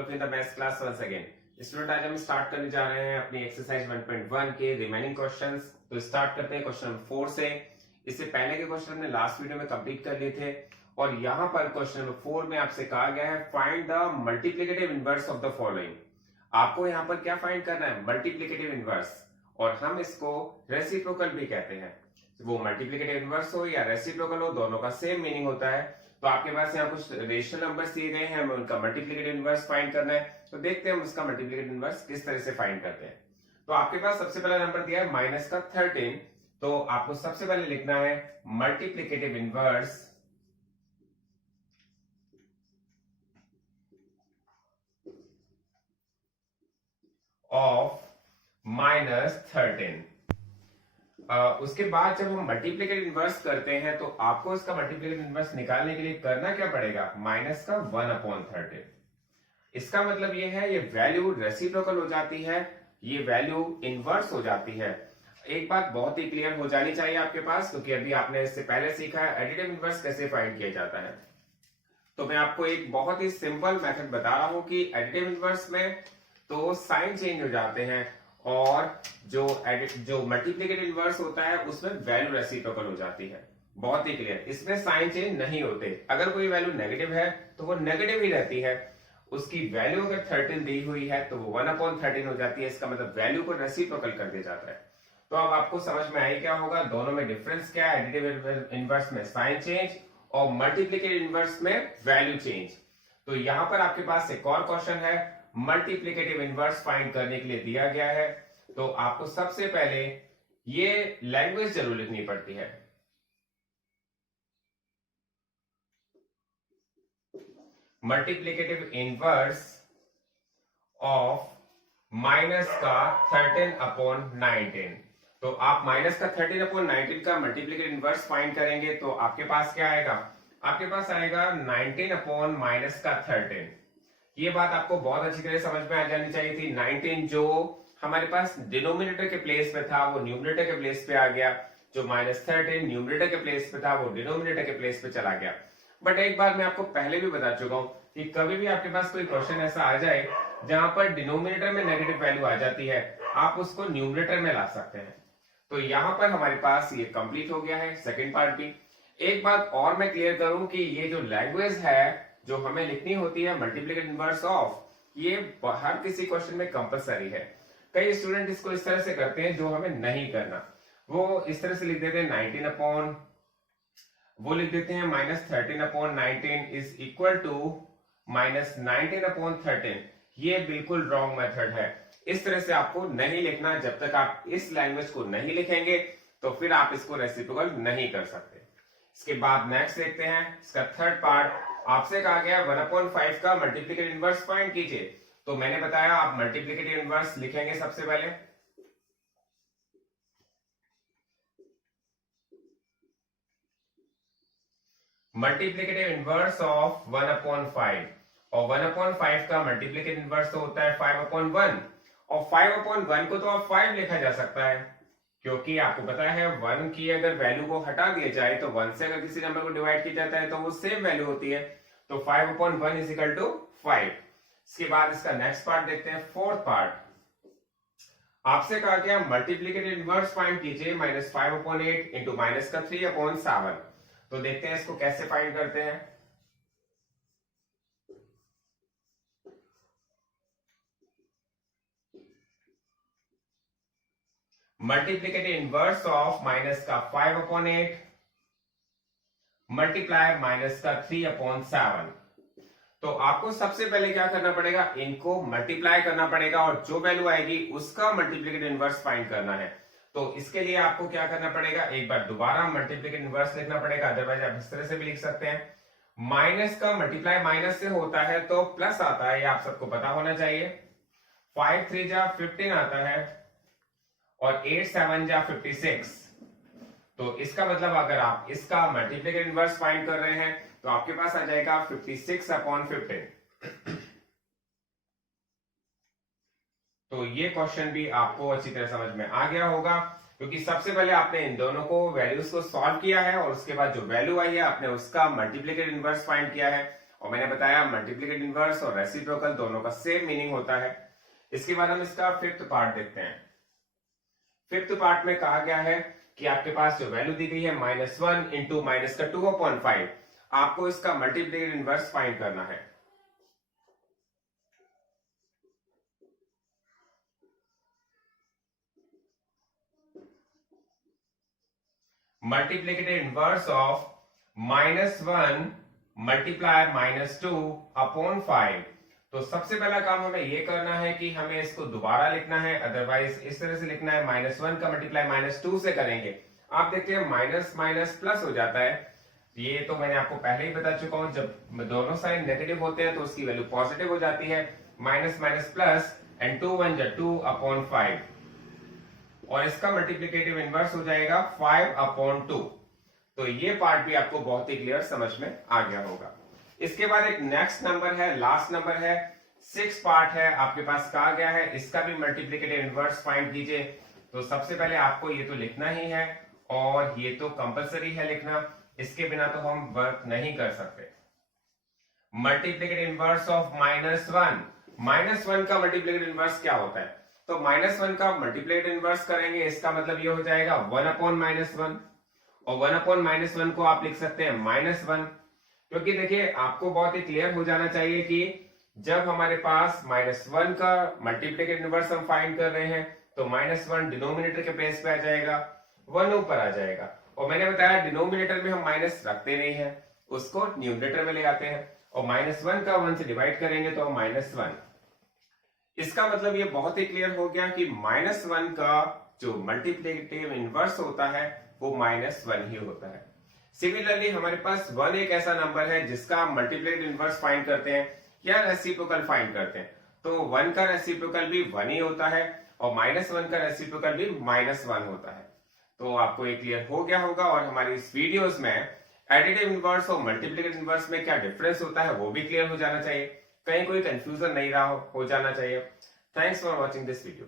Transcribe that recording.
Of in the maths class once again. Student, आज हम start करने जा रहे हैं अपनी एक्सरसाइज 1.1 के रिमेनिंग क्वेश्चंस। तो स्टार्ट करते हैं क्वेश्चन नंबर 4 से। इससे पहले के क्वेश्चन हमने लास्ट वीडियो में कंप्लीट कर लिए थे और यहाँ पर क्वेश्चन नंबर 4 में आपसे कहा गया है find the multiplicative inverse of the following. आपको यहाँ पर क्या फाइंड करना है? मल्टीप्लिकेटिव इनवर्स, और हम इसको रेसिप्रोकल भी कहते हैं। वो मल्टीप्लिकेटिव इनवर्स हो या रेसिप्रोकल हो, दोनों का सेम मीनिंग होता है। तो आपके पास यहाँ कुछ रेशनल नंबर्स दिए गए हैं, हमें उनका मल्टीप्लिकेटिव इनवर्स फाइंड करना है। तो देखते हैं हम उसका मल्टीप्लिकेटिव इनवर्स किस तरह से फाइंड करते हैं। तो आपके पास सबसे पहला नंबर दिया है माइनस का 13। तो आपको सबसे पहले लिखना है मल्टीप्लिकेटिव इनवर्स ऑफ -13। उसके बाद जब हम मल्टीप्लिकेटिव इनवर्स करते हैं तो आपको इसका मल्टीप्लिकेटिव इनवर्स निकालने के लिए करना क्या पड़ेगा? माइनस का 1/13। इसका मतलब ये है, ये वैल्यू रेसिप्रोकल हो जाती है, ये वैल्यू इनवर्स हो जाती है। एक बात बहुत ही क्लियर हो जानी चाहिए आपके पास, क्योंकि अभी आपने इससे पहले सीखा है एडिटिव इनवर्स कैसे फाइंड किया जाता है। तो मैं आपको एक बहुत ही सिंपल मेथड बता रहा हूं कि एडिटिव इनवर्स में तो साइन चेंज हो जाते हैं और जो मल्टीप्लिकेटिव इनवर्स होता है उसमें वैल्यू रेसिप्रोकल हो जाती है। बहुत ही क्लियर, इसमें साइन चेंज नहीं होते। अगर कोई वैल्यू नेगेटिव है तो वो नेगेटिव ही रहती है। उसकी वैल्यू अगर 13 दी हुई है तो वो 1/13 हो जाती है। इसका मतलब वैल्यू को रेसिप्रोकल कर दिया जाता है। तो अब आपको समझ में आई क्या होगा, दोनों में डिफरेंस क्या है? एडिटिव इनवर्स में साइन चेंज और मल्टीप्लिकेटिव इनवर्स में वैल्यू चेंज। तो यहां पर आपके पास एक और क्वेश्चन है, मल्टीप्लिकेटिव इनवर्स फाइंड करने के लिए दिया गया है। तो आपको सबसे पहले ये लैंग्वेज जरूर लिखनी पड़ती है। मल्टीप्लिकेटिव इनवर्स ऑफ माइनस का 13/19। तो आप माइनस का 13/19 का मल्टीप्लिकेटिव इनवर्स फाइंड करेंगे तो आपके पास क्या आएगा? आपके पास आएगा 19/-13। ये बात आपको बहुत अच्छी तरह समझ में आ जानी चाहिए थी। 19 जो हमारे पास डिनोमिनेटर के प्लेस पे था वो न्यूमरेटर के प्लेस पे आ गया, जो -13 न्यूमरेटर के प्लेस पे था वो डिनोमिनेटर के प्लेस पे चला गया। बट एक बार मैं आपको पहले भी बता चुका हूं कि कभी भी आपके पास कोई क्वेश्चन ऐसा आ जाए जहां पर डिनोमिनेटर में नेगेटिव वैल्यू आ जाती है, आप उसको न्यूमरेटर में ला सकते हैं। तो यहां पर हमारे पास ये कंप्लीट हो गया है सेकेंड पार्ट भी। एक बात और मैं क्लियर करूं कि ये जो लैंग्वेज है जो हमें लिखनी होती है मल्टीप्लिकेटिव इनवर्स ऑफ, ये हर किसी क्वेश्चन में कंपलसरी है। कई स्टूडेंट इसको इस तरह से करते हैं जो हमें नहीं करना। वो इस तरह से लिख देते हैं 19 अपॉन, वो लिख देते हैं -13/19 इज इक्वल टू -19/13। ये बिल्कुल रॉन्ग मेथड है। इस तरह से आपको नहीं लिखना। जब तक आप इस लैंग्वेज को नहीं लिखेंगे तो फिर आप इसको रेसिप्रोकल नहीं कर सकते। इसके बाद नेक्स्ट देखते हैं, इसका थर्ड पार्ट। आपसे कहा गया 1/5 का मल्टीप्लिकेटिव इनवर्स फाइंड कीजिए। तो मैंने बताया आप मल्टीप्लिकेटिव इनवर्स लिखेंगे सबसे पहले। मल्टीप्लिकेटिव इनवर्स ऑफ 1/5, और 1/5 का मल्टीप्लिकेटिव इनवर्स तो होता है 5/1, और 5/1 को तो आप 5 लिखा जा सकता है, क्योंकि आपको पता है 1 की अगर वैल्यू को हटा दिया जाए तो 1 से अगर किसी नंबर को डिवाइड किया जाता है तो वो सेम वैल्यू होती है। तो 5/1 इज इक्वल टू 5। इसके बाद इसका नेक्स्ट पार्ट देखते हैं, फोर्थ पार्ट। आपसे कहा गया मल्टीप्लिकेटिव इनवर्स फाइंड कीजिए -5/8 इंटू माइनस का 3/7। तो देखते हैं इसको कैसे फाइंड करते हैं। मल्टीप्लिकेटिव इनवर्स ऑफ माइनस का 5/8 मल्टीप्लाई माइनस का 3/7। तो आपको सबसे पहले क्या करना पड़ेगा? इनको मल्टीप्लाई करना पड़ेगा और जो वैल्यू आएगी उसका मल्टीप्लिकेटिव इनवर्स फाइंड करना है। तो इसके लिए आपको क्या करना पड़ेगा? एक बार दोबारा मल्टीप्लिकेटिव इनवर्स लिखना पड़ेगा, अदरवाइज आप इस तरह से भी लिख सकते हैं। माइनस का मल्टीप्लाई माइनस से होता है तो प्लस आता है, ये आप सबको पता होना चाहिए। 5 3 जा 15 आता है और 8 7 जा 56। तो इसका मतलब अगर आप इसका मल्टीप्लिकेटिव इनवर्स फाइंड कर रहे हैं तो आपके पास आ जाएगा 56/15। तो ये क्वेश्चन भी आपको अच्छी तरह समझ में आ गया होगा, क्योंकि सबसे पहले आपने इन दोनों को वैल्यूज को सॉल्व किया है और उसके बाद जो वैल्यू आई है आपने उसका मल्टीप्लिकेटिव इनवर्स फाइंड किया है और मैंने बताया मल्टीप्लिकेटिव इनवर्स और रेसिप्रोकल दोनों का सेम मीनिंग होता है। इसके बाद हम इसका फिफ्थ पार्ट देखते हैं। फिफ्थ पार्ट में कहा गया है कि आपके पास जो वैल्यू दी गई है -1 इंटू माइनस का 2/5, आपको इसका मल्टीप्लिकेटिव इनवर्स फाइंड करना है। Multiplicative inverse of -1 multiplier -2/5। तो सबसे पहला काम हमें यह करना है कि हमें इसको दोबारा लिखना है, अदरवाइज इस तरह से लिखना है। -1 का मल्टीप्लाई -2 से करेंगे, आप देखते हैं माइनस माइनस प्लस हो जाता है। ये तो मैंने आपको पहले ही बता चुका हूं, जब दोनों साइन नेगेटिव होते हैं तो उसकी वैल्यू पॉजिटिव हो जाती है। माइनस माइनस प्लस एंड 2 1 2/5, और इसका मल्टीप्लिकेटिव इनवर्स हो जाएगा 5/2। तो ये पार्ट भी आपको बहुत ही क्लियर समझ में आ गया होगा। इसके बाद एक नेक्स्ट नंबर है, लास्ट नंबर है, 6 पार्ट है आपके पास, कहा गया है इसका भी मल्टीप्लिकेटिव इनवर्स फाइंड कीजिए। तो सबसे पहले आपको ये तो लिखना ही है, और ये तो कंपलसरी है लिखना, इसके बिना तो हम वर्क नहीं कर सकते। मल्टीप्लिकेटिव इनवर्स ऑफ -1, -1 का मल्टीप्लिकेटिव इनवर्स क्या होता है? तो -1 का मल्टीप्लिकेटिव इनवर्स करेंगे, इसका मतलब ये हो जाएगा 1/-1, और 1/-1 को आप लिख सकते हैं -1, क्योंकि देखिए आपको बहुत ही क्लियर हो जाना चाहिए कि जब हमारे पास -1 का मल्टीप्लिकेटिव इनवर्स हम फाइंड कर रहे हैं तो -1 डिनोमिनेटर के प्लेस पे आ जाएगा, 1 ऊपर आ जाएगा। और मैंने बताया डिनोमिनेटर में हम माइनस रखते नहीं है, उसको न्यूमरेटर में ले आते हैं, और -1 का 1 से डिवाइड करेंगे तो -1। इसका मतलब ये बहुत ही क्लियर हो गया कि -1 का जो मल्टीप्लिकेटिव इनवर्स होता है वो -1 ही होता है। सिमिलरली हमारे पास 1 एक ऐसा नंबर है जिसका मल्टीप्लिकेटिव इनवर्स फाइंड करते हैं या रेसिप्रोकल फाइंड करते हैं, तो 1 का रेसिप्रोकल भी 1 ही होता है, और -1 का रेसिप्रोकल भी -1 होता है। तो आपको ये क्लियर हो गया होगा, और हमारी इस वीडियोस में एडिटिव इनवर्स और मल्टीप्लिकेटिव इनवर्स में क्या डिफरेंस होता है वो भी क्लियर हो जाना चाहिए, कहीं कोई कंफ्यूजन नहीं रहा हो जाना चाहिए। Thanks for watching this video.